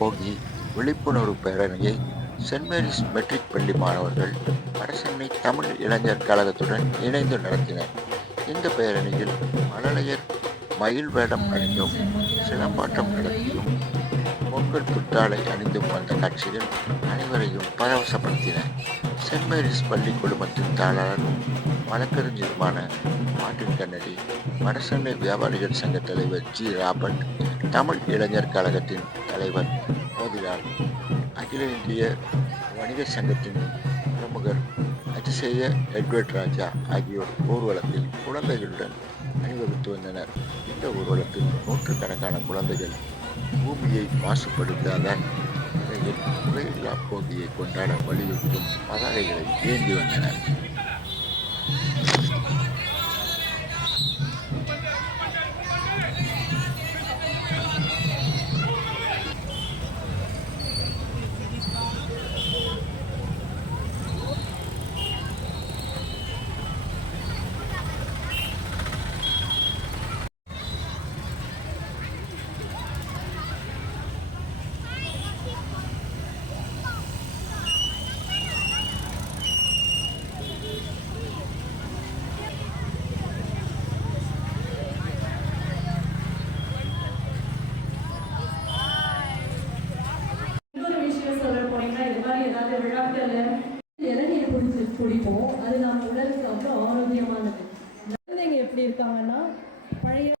போகி விழிப்புணர்வு பேரணியை send Mary's matric பள்ளி மாணவர்கள் வடசென்னை தமிழ் இளைஞர் கழகத்துடன் இணைந்து நடத்தினர். இந்த பேரணியில் மழலையர் மயில் வேடம் அணிந்தும் சிலம்பாட்டம் நடத்தியும் பொங்கல் புத்தாடை அணிந்தும் வந்த காட்சிகள் அனைவரையும் பரவசப்படுத்தின. சென்ட் மேரிஸ் பள்ளி குழுமத்தின் தாளரும் வழக்கறிஞருமான மார்ட்டின் கன்னடி, வடசென்னை வியாபாரிகள் சங்க தலைவர் ஜி ராபர்ட், தமிழ் இளைஞர் கழகத்தின் தலைவர் மோதிலால், அகில இந்திய வணிக சங்கத்தின் பிரமுகர் அதிசய எட்வர்ட் ராஜா ஆகியோர் ஊர்வலத்தில் குழந்தைகளுடன் அணிவகுத்து வந்தனர். இந்த ஊர்வலத்தில் நூற்றுக்கணக்கான குழந்தைகள் பூமியை மாசுபடுத்தாத வகையில் புகையில்லா போகியை கொண்டாட வலியுறுத்தும் பதாகைகளை ஏந்தி வந்தனர். ஏதாவது விழாக்கள் இளநீர் குடிப்போம். அது நம்ம உடலுக்கு அவ்வளோ ஆரோக்கியமானது. குழந்தைங்க எப்படி இருக்காங்கன்னா பழைய